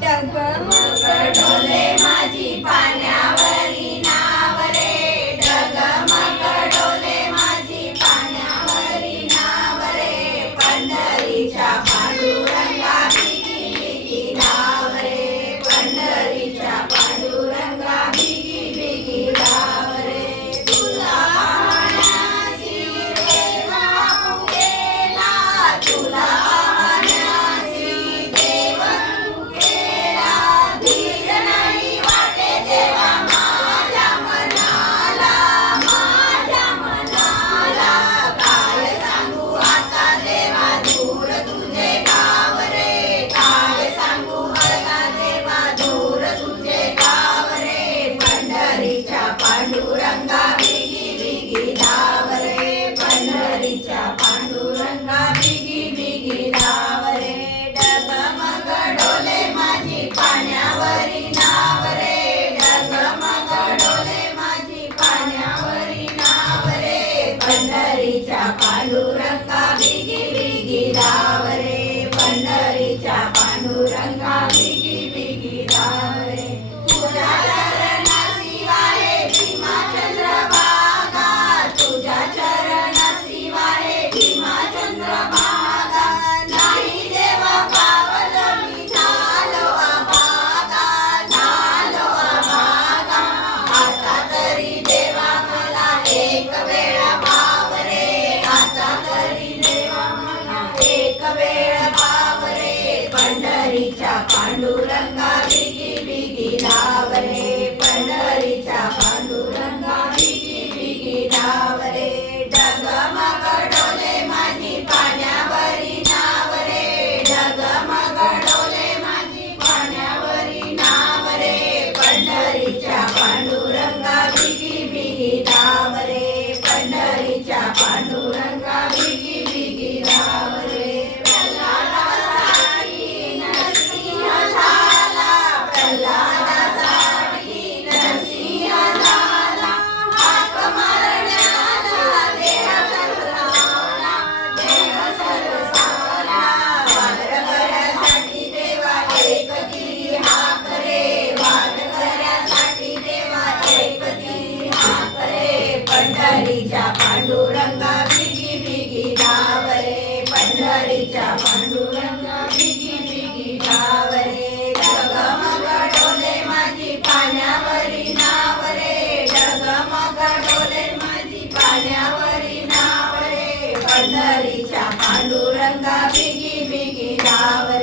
两个。पंढरीच्या पांडुरंगा बिगी बिगी धावला